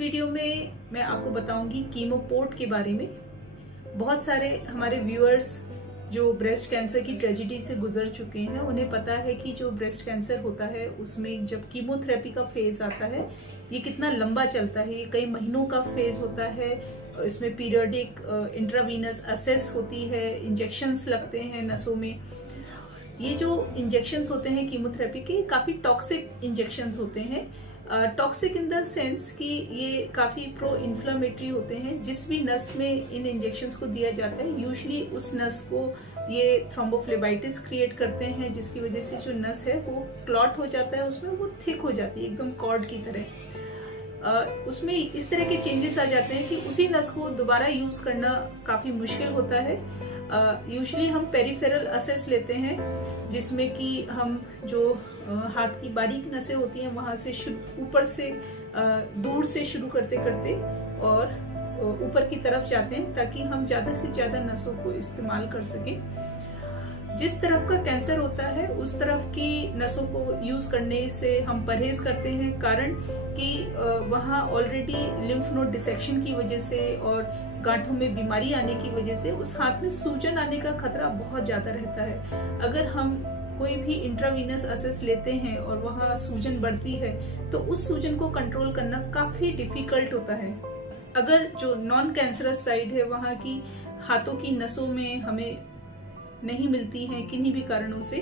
Video में मैं आपको बताऊंगी कीमोपोर्ट के बारे में। बहुत सारे हमारे व्यूअर्स जो ब्रेस्ट कैंसर की ट्रेजेडी से गुजर चुके हैं उन्हें पता है कि जो ब्रेस्ट कैंसर होता है उसमें जब कीमोथेरेपी का फेज आता है ये कितना लंबा चलता है। ये कई महीनों का फेज होता है। इसमें पीरियडिक इंट्रावीनस असेस होती है, इंजेक्शंस लगते हैं नसों में। ये जो इंजेक्शंस होते हैं कीमोथेरेपी के काफी टॉक्सिक इंजेक्शंस होते हैं। टॉक्सिक इन द सेंस कि ये काफी प्रो इन्फ्लामेटरी होते हैं। जिस भी नस में इन इंजेक्शंस को दिया जाता है यूजुअली उस नस को ये थ्रोम्बोफ्लेबाइटिस क्रिएट करते हैं, जिसकी वजह से जो नस है वो क्लॉट हो जाता है, उसमें वो थिक हो जाती है एकदम कॉर्ड की तरह। उसमें इस तरह के चेंजेस आ जाते हैं कि उसी नस को दोबारा यूज करना काफी मुश्किल होता है। यूजुअली हम पेरिफेरल असेस लेते हैं जिसमें कि हम जो हाथ की बारीक नसें होती हैं वहां से ऊपर से दूर से शुरू करते करते और ऊपर की तरफ जाते हैं ताकि हम ज्यादा से ज्यादा नसों को इस्तेमाल कर सकें। जिस तरफ का कैंसर होता है उस तरफ की नसों को यूज करने से हम परहेज करते हैं, कारण कि वहां ऑलरेडी लिम्फ नोड डिसेक्शन की वजह से और गांठों में बीमारी आने की वजह से उस हाथ में सूजन आने का खतरा बहुत ज्यादा रहता है। अगर हम कोई भी इंट्रावीनस असेस लेते हैं और वहां सूजन बढ़ती है तो उस सूजन को कंट्रोल करना काफी डिफिकल्ट होता है। अगर जो नॉन कैंसरस साइड है वहां की हाथों की नसों में हमें नहीं मिलती हैं किन्हीं भी कारणों से,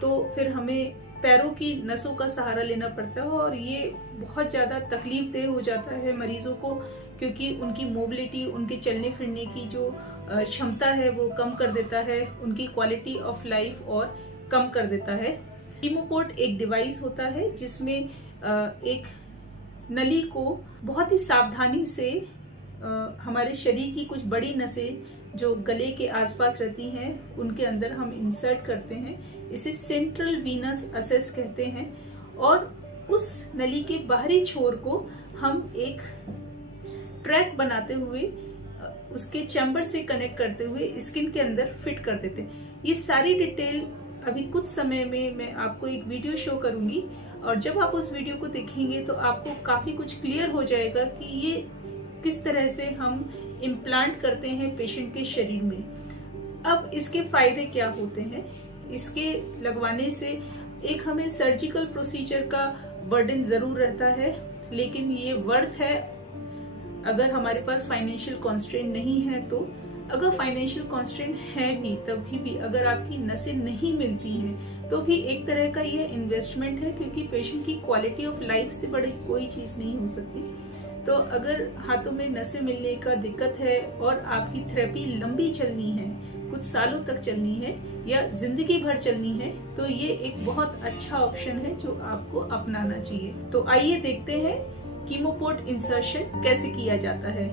तो फिर हमें पैरों की नसों का सहारा लेना पड़ता है और ये बहुत ज्यादा तकलीफ देह हो जाता है मरीजों को, क्योंकि उनकी मोबिलिटी, उनके चलने फिरने की जो क्षमता है वो कम कर देता है, उनकी क्वालिटी ऑफ लाइफ और कम कर देता है। कीमोपोर्ट एक डिवाइस होता है जिसमें एक नली को बहुत ही सावधानी से हमारे शरीर की कुछ बड़ी नसें जो गले के आसपास रहती हैं उनके अंदर हम इंसर्ट करते हैं। इसे सेंट्रल वीनस असेस कहते हैं और उस नली के बाहरी छोर को हम एक ट्रैक बनाते हुए उसके चैम्बर से कनेक्ट करते हुए स्किन के अंदर फिट कर देते हैं। ये सारी डिटेल अभी कुछ समय में मैं आपको एक वीडियो शो करूंगी और जब आप उस वीडियो को देखेंगे तो आपको काफी कुछ क्लियर हो जाएगा कि ये किस तरह से हम इम्प्लांट करते हैं पेशेंट के शरीर में। अब इसके फायदे क्या होते हैं? इसके लगवाने से एक हमें सर्जिकल प्रोसीजर का बर्डन जरूर रहता है, लेकिन ये वर्थ है अगर हमारे पास फाइनेंशियल कॉन्स्ट्रेंट नहीं है तो। अगर फाइनेंशियल कॉन्स्ट्रेंट है भी तभी भी अगर आपकी नसें नहीं मिलती हैं तो भी एक तरह का ये इन्वेस्टमेंट है, क्योंकि पेशेंट की क्वालिटी ऑफ लाइफ से बड़ी कोई चीज नहीं हो सकती। तो अगर हाथों में नसें मिलने का दिक्कत है और आपकी थेरेपी लंबी चलनी है, कुछ सालों तक चलनी है या जिंदगी भर चलनी है, तो ये एक बहुत अच्छा ऑप्शन है जो आपको अपनाना चाहिए। तो आइए देखते हैं कीमोपोर्ट इंसर्शन कैसे किया जाता है।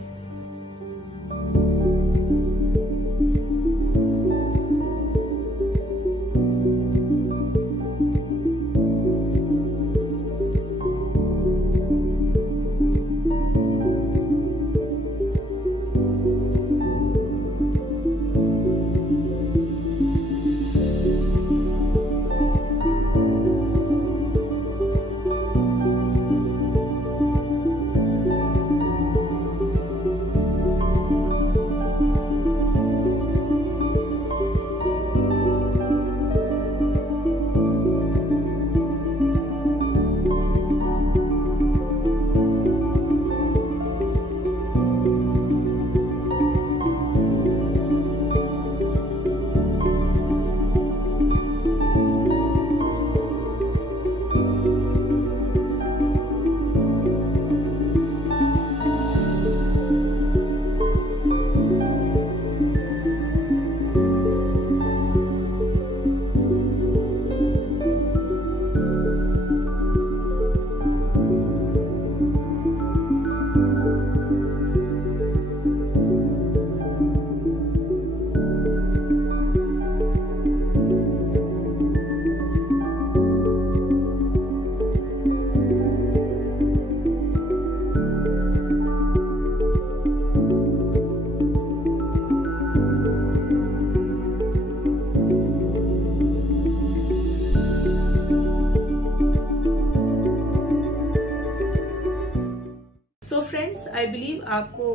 आई बिलीव आपको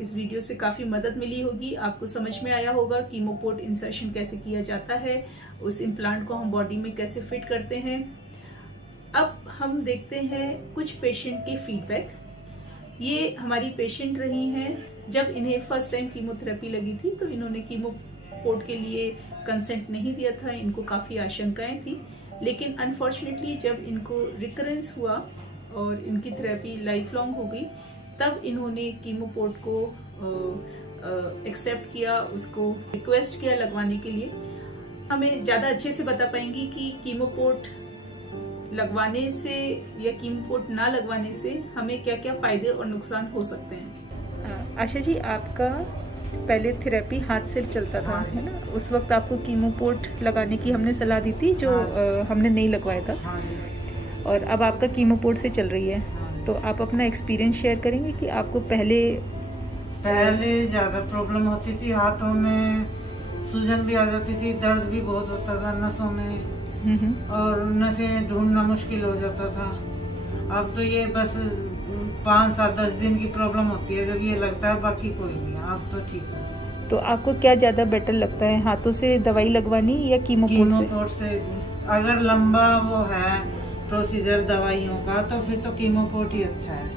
इस वीडियो से काफी मदद मिली होगी, आपको समझ में आया होगा कीमोपोर्ट इंसर्शन कैसे किया जाता है, उस इम्प्लांट को हम बॉडी में कैसे फिट करते हैं। अब हम देखते हैं कुछ पेशेंट के फीडबैक। ये हमारी पेशेंट रही हैं, जब इन्हें फर्स्ट टाइम कीमोथेरेपी लगी थी तो इन्होंने कीमोपोर्ट के लिए कंसेंट नहीं दिया था, इनको काफी आशंकाएं थी, लेकिन अनफॉर्चुनेटली जब इनको रिकरेंस हुआ और इनकी थेरेपी लाइफ लॉन्ग हो गई, तब इन्होंने कीमोपोर्ट को एक्सेप्ट किया, उसको रिक्वेस्ट किया लगवाने के लिए। हमें ज्यादा अच्छे से बता पाएंगी कि कीमोपोर्ट लगवाने से या कीमोपोर्ट ना लगवाने से हमें क्या क्या फायदे और नुकसान हो सकते हैं। आशा जी, आपका पहले थेरेपी हाथ से चलता था, है ना? उस वक्त आपको कीमोपोर्ट लगाने की हमने सलाह दी थी, जो हमने नहीं लगवाया था, और अब आपका कीमोपोर्ट से चल रही है। तो आप अपना एक्सपीरियंस शेयर करेंगे कि आपको पहले ज्यादा प्रॉब्लम होती थी, हाथों में सूजन भी आ जाती थी, दर्द भी बहुत होता था नसों में, और नसें ढूंढना मुश्किल हो जाता था। अब तो ये बस 5-7-10 दिन की प्रॉब्लम होती है जब ये लगता है, बाकी कोई नहीं। अब तो ठीक है। तो आपको क्या ज्यादा बेटर लगता है, हाथों से दवाई लगवानी या कीमोपोर्ट से? अगर लंबा वो है प्रोसीजर दवाइयों का तो फिर तो कीमोपोर्ट ही अच्छा है।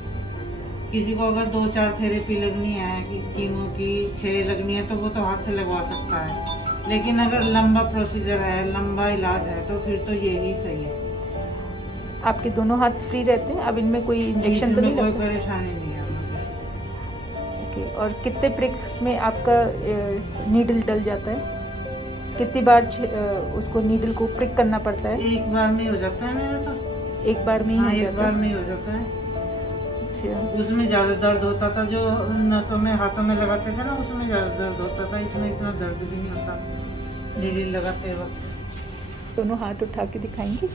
किसी को अगर 2-4 थेरेपी लगनी है, कीमो की 6 लगनी है, तो वो तो हाथ से लगवा सकता है। लेकिन अगर लंबा प्रोसीजर है, लंबा इलाज है, तो फिर तो यही सही है। आपके दोनों हाथ फ्री रहते हैं? अब इनमें कोई इंजेक्शन तो नहीं लगता? कोई परेशानी नहीं है। ओके, और कितने प्रिक में आपका नीडल डल जाता है? कितनी बार उसको नीडल को प्रिक करना पड़ता है? एक बार में हो जाता है मेरा तो। एक बार में ही हो जाता है? एक बार में हो जाता है। अच्छा, उसमें ज्यादा दर्द होता था, जो नसों में हाथों में लगाते थे ना, उसमें ज्यादा दर्द होता था, इसमें इतना दर्द भी नहीं होता नीडल लगाते वक्त। दोनों हाथ उठा के दिखाएंगे।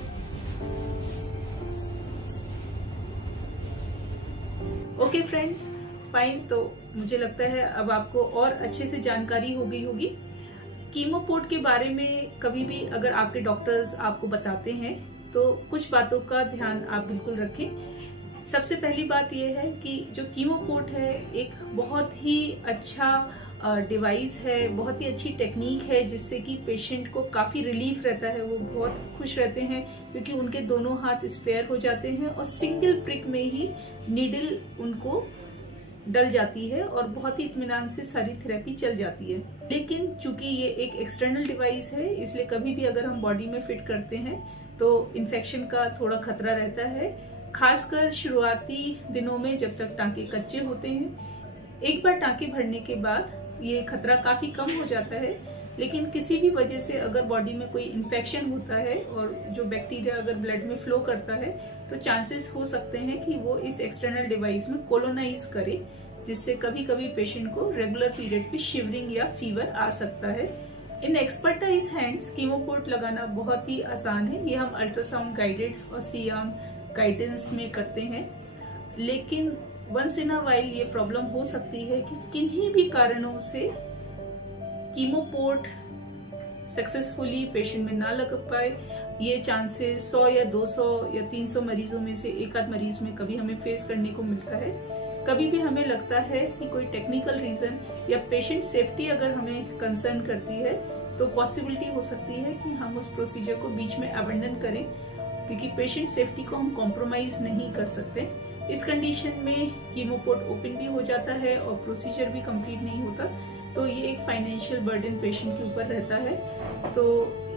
Okay friends, fine. तो मुझे लगता है अब आपको और अच्छे से जानकारी हो गई होगी। कीमोपोर्ट के बारे में कभी भी अगर आपके डॉक्टर्स आपको बताते हैं तो कुछ बातों का ध्यान आप बिल्कुल रखें। सबसे पहली बात यह है कि जो कीमोपोर्ट है एक बहुत ही अच्छा डिवाइस है, बहुत ही अच्छी टेक्निक है, जिससे कि पेशेंट को काफी रिलीफ रहता है। वो बहुत खुश रहते हैं क्योंकि उनके दोनों हाथ स्पेयर हो जाते हैं और सिंगल प्रिक में ही नीडल उनको डल जाती है और बहुत ही इत्मीनान से सारी थेरेपी चल जाती है। लेकिन चूंकि ये एक एक्सटर्नल डिवाइस है, इसलिए कभी भी अगर हम बॉडी में फिट करते हैं तो इन्फेक्शन का थोड़ा खतरा रहता है, खासकर शुरुआती दिनों में जब तक टांके कच्चे होते हैं। एक बार टांके भरने के बाद ये खतरा काफी कम हो जाता है, लेकिन किसी भी वजह से अगर बॉडी में कोई इन्फेक्शन होता है और जो बैक्टीरिया अगर ब्लड में फ्लो करता है तो चांसेस हो सकते हैं कि वो इस एक्सटर्नल डिवाइस में कोलोनाइज करे, जिससे कभी कभी पेशेंट को रेगुलर पीरियड पे शिवरिंग या फीवर आ सकता है। इन एक्सपर्टाइज हैंड्स कीमोपोर्ट लगाना बहुत ही आसान है। ये हम अल्ट्रासाउंड गाइडेड और सी-आर्म गाइडेंस में करते हैं, लेकिन वंस इन अ वाइल ये प्रॉब्लम हो सकती है कि किन्हीं भी कारणों से कीमोपोर्ट सक्सेसफुली पेशेंट में ना लग पाए। ये चांसेस 100 या 200 या 300 मरीजों में से एक आध मरीज में कभी हमें फेस करने को मिलता है। कभी भी हमें लगता है कि कोई टेक्निकल रीजन या पेशेंट सेफ्टी अगर हमें कंसर्न करती है तो पॉसिबिलिटी हो सकती है कि हम उस प्रोसीजर को बीच में अबेंडन करें, क्योंकि पेशेंट सेफ्टी को हम कॉम्प्रोमाइज नहीं कर सकते। इस कंडीशन में कीमोपोर्ट ओपन भी हो जाता है और प्रोसीजर भी कंप्लीट नहीं होता, तो ये एक फाइनेंशियल बर्डन पेशेंट के ऊपर रहता है। तो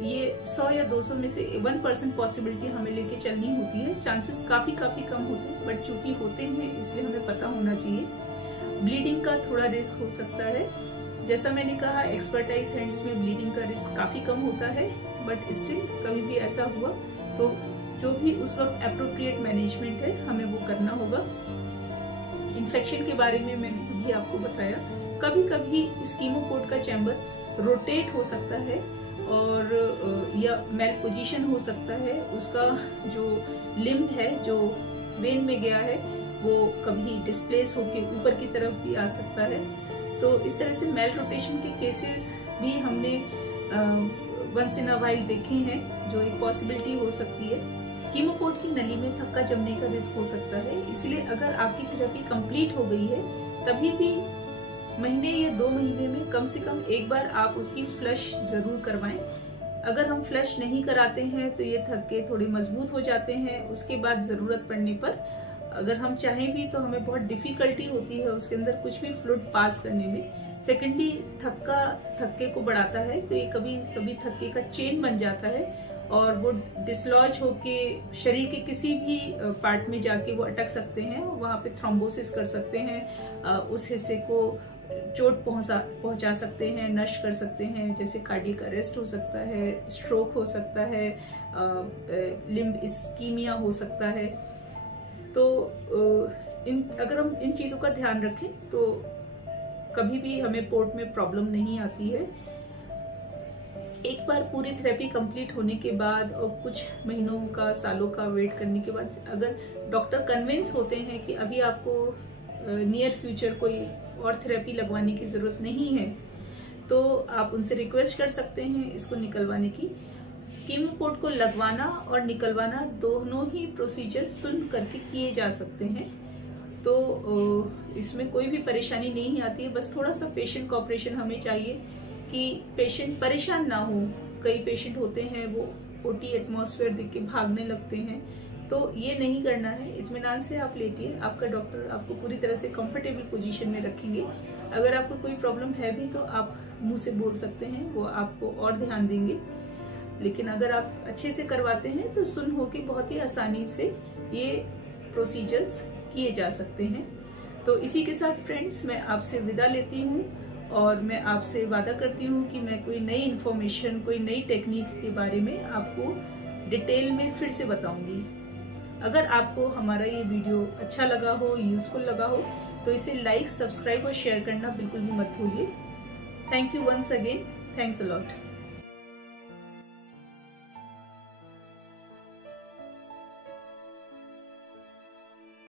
ये 100 या 200 में से 1% पॉसिबिलिटी हमें लेके चलनी होती है। चांसेस काफी कम होते हैं, बट चूंकि होते हैं इसलिए हमें पता होना चाहिए। ब्लीडिंग का थोड़ा रिस्क हो सकता है, जैसा मैंने कहा एक्सपर्टाइज हैंड्स में ब्लीडिंग का रिस्क काफी कम होता है, बट स्टिल कभी भी ऐसा हुआ तो जो भी उस वक्त एप्रोप्रिएट मैनेजमेंट है हमें वो करना होगा। इन्फेक्शन के बारे में मैंने भी आपको बताया। कभी कभी इस कीमोपोर्ट का चैम्बर रोटेट हो सकता है और या मेल पोजीशन हो सकता है। उसका जो लिम्ब है जो वेन में गया है वो कभी डिस्प्लेस होके ऊपर की तरफ भी आ सकता है। तो इस तरह से मेल रोटेशन के केसेस भी हमने वंस इन अ वाइल देखे हैं, जो एक पॉसिबिलिटी हो सकती है। कीमोपोर्ट की नली में थक्का जमने का रिस्क हो सकता है, इसलिए अगर आपकी थेरेपी कंप्लीट हो गई है तभी भी महीने या 2 महीने में कम से कम एक बार आप उसकी फ्लश जरूर करवाएं। अगर हम फ्लश नहीं कराते हैं तो ये थक्के थोड़े मजबूत हो जाते हैं। उसके बाद जरूरत पड़ने पर अगर हम चाहें भी तो हमें बहुत डिफिकल्टी होती है उसके अंदर कुछ भी फ्लूइड पास करने में। सेकेंडली थक्के को बढ़ाता है, तो ये कभी कभी थक्के का चेन बन जाता है और वो डिसलॉज होके शरीर के किसी भी पार्ट में जाके वो अटक सकते हैं, वहां पे थ्रोम्बोसिस कर सकते हैं, उस हिस्से को चोट पहुंचा सकते हैं, नष्ट कर सकते हैं, जैसे कार्डियक अरेस्ट हो सकता है, स्ट्रोक हो सकता है, लिम्ब इस्कीमिया हो सकता है। तो अगर हम इन चीजों का ध्यान रखें तो कभी भी हमें पोर्ट में प्रॉब्लम नहीं आती है। एक बार पूरी थेरेपी कंप्लीट होने के बाद और कुछ महीनों का, सालों का वेट करने के बाद अगर डॉक्टर कन्विंस होते हैं कि अभी आपको नियर फ्यूचर कोई और थेरेपी लगवाने की जरूरत नहीं है, तो आप उनसे रिक्वेस्ट कर सकते हैं इसको निकलवाने की। कीमोपोर्ट को लगवाना और निकलवाना दोनों ही प्रोसीजर सुन करके किए जा सकते हैं, तो इसमें कोई भी परेशानी नहीं आती है। बस थोड़ा सा पेशेंट कोऑपरेशन हमें चाहिए कि पेशेंट परेशान ना हो। कई पेशेंट होते हैं वो ओटी एटमॉस्फेयर देख के भागने लगते हैं, तो ये नहीं करना है। इत्मीनान से आप लेटिए, आपका डॉक्टर आपको पूरी तरह से कंफर्टेबल पोजीशन में रखेंगे। अगर आपको कोई प्रॉब्लम है भी तो आप मुंह से बोल सकते हैं, वो आपको और ध्यान देंगे। लेकिन अगर आप अच्छे से करवाते हैं तो सुन हो के बहुत ही आसानी से ये प्रोसीजर्स किए जा सकते हैं। तो इसी के साथ फ्रेंड्स मैं आपसे विदा लेती हूँ और मैं आपसे वादा करती हूँ कि मैं कोई नई इन्फॉर्मेशन, कोई नई टेक्निक के बारे में आपको डिटेल में फिर से बताऊंगी। अगर आपको हमारा ये वीडियो अच्छा लगा हो, यूजफुल लगा हो, तो इसे लाइक, सब्सक्राइब और शेयर करना बिल्कुल भी मत भूलिए। Thank you once again, thanks a lot.